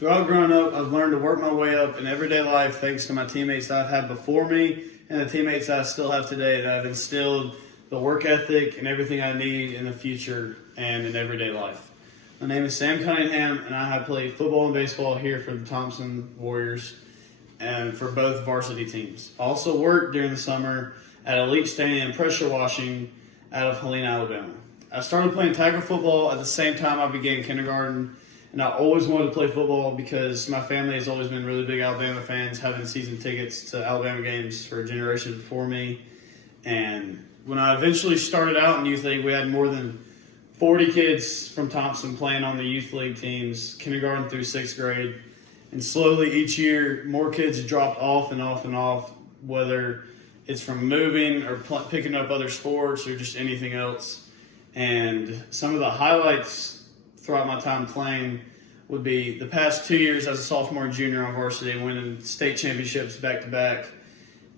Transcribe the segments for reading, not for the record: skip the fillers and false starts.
Throughout growing up, I've learned to work my way up in everyday life thanks to my teammates that I've had before me and the teammates that I still have today that have instilled the work ethic and everything I need in the future and in everyday life. My name is Sam Cunningham, and I have played football and baseball here for the Thompson Warriors and for both varsity teams. I also worked during the summer at Elite Stadium pressure washing out of Helena, Alabama. I started playing tackle football at the same time I began kindergarten, and I always wanted to play football because my family has always been really big Alabama fans, having season tickets to Alabama games for a generation before me. And when I eventually started out in youth league, we had more than 40 kids from Thompson playing on the youth league teams, kindergarten through 6th grade. And slowly each year, more kids dropped off and off and off, whether it's from moving or picking up other sports or just anything else. And some of the highlights throughout my time playing would be the past 2 years as a sophomore and junior on varsity, winning state championships back to back,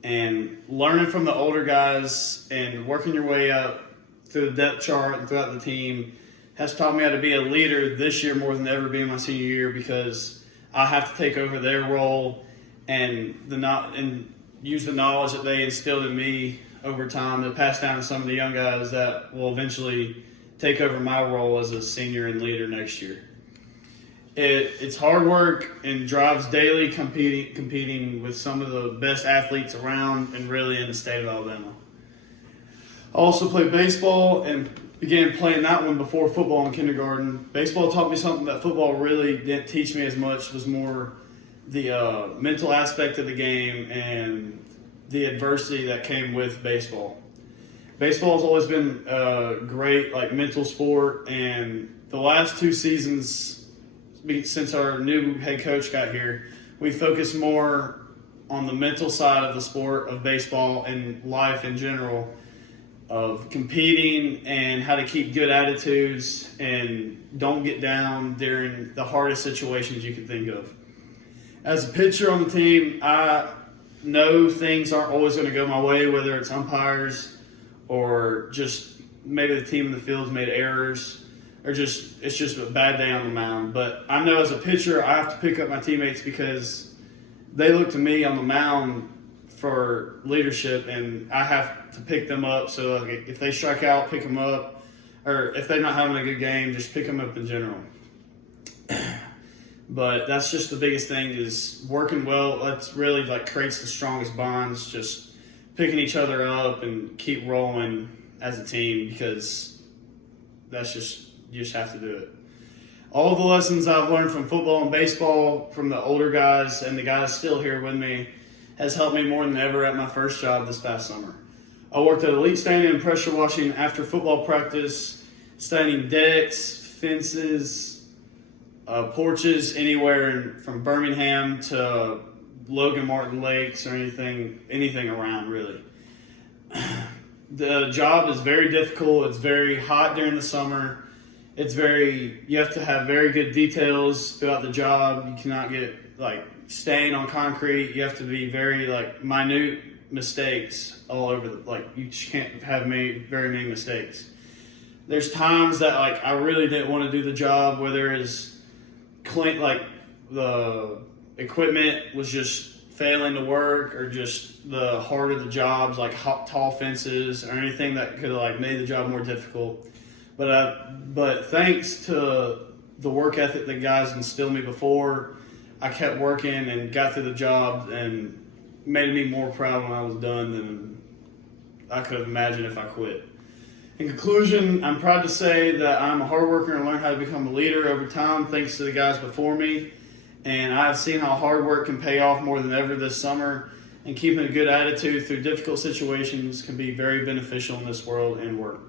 and learning from the older guys and working your way up through the depth chart and throughout the team has taught me how to be a leader this year more than ever being my senior year, because I have to take over their role and use the knowledge that they instilled in me over time to pass down to some of the young guys that will eventually take over my role as a senior and leader next year. It's hard work and drives daily competing with some of the best athletes around and really in the state of Alabama. I also played baseball and began playing that one before football in kindergarten. Baseball taught me something that football really didn't teach me as much, was more the mental aspect of the game and the adversity that came with baseball. Baseball has always been a great mental sport, and the last 2 seasons since our new head coach got here, we focused more on the mental side of the sport of baseball and life in general, of competing and how to keep good attitudes and don't get down during the hardest situations you can think of. As a pitcher on the team, I know things aren't always going to go my way, whether it's umpires or just maybe the team in the field's made errors, or it's just a bad day on the mound. But I know as a pitcher, I have to pick up my teammates because they look to me on the mound for leadership, and I have to pick them up. So if they strike out, pick them up, or if they're not having a good game, just pick them up in general. But that's just the biggest thing, is working well. That's really creates the strongest bonds, just picking each other up and keep rolling as a team, because you just have to do it. All the lessons I've learned from football and baseball from the older guys and the guys still here with me has helped me more than ever at my first job this past summer. I worked at Elite Stadium pressure washing after football practice, standing decks, fences, porches anywhere from Birmingham to Logan Martin Lakes, or anything around really. The job is very difficult. It's very hot during the summer. You have to have very good details throughout the job. You cannot get stain on concrete. You have to be very minute mistakes all over you just can't have very many mistakes. There's times that I really didn't want to do the job, whether it's clean, the equipment was just failing to work, or just the heart of the jobs, tall fences or anything that could have made the job more difficult. But thanks to the work ethic that guys instilled in me before, I kept working and got through the job, and made me more proud when I was done than I could have imagined if I quit. In conclusion, I'm proud to say that I'm a hard worker and learned how to become a leader over time thanks to the guys before me. And I've seen how hard work can pay off more than ever this summer, and keeping a good attitude through difficult situations can be very beneficial in this world and work.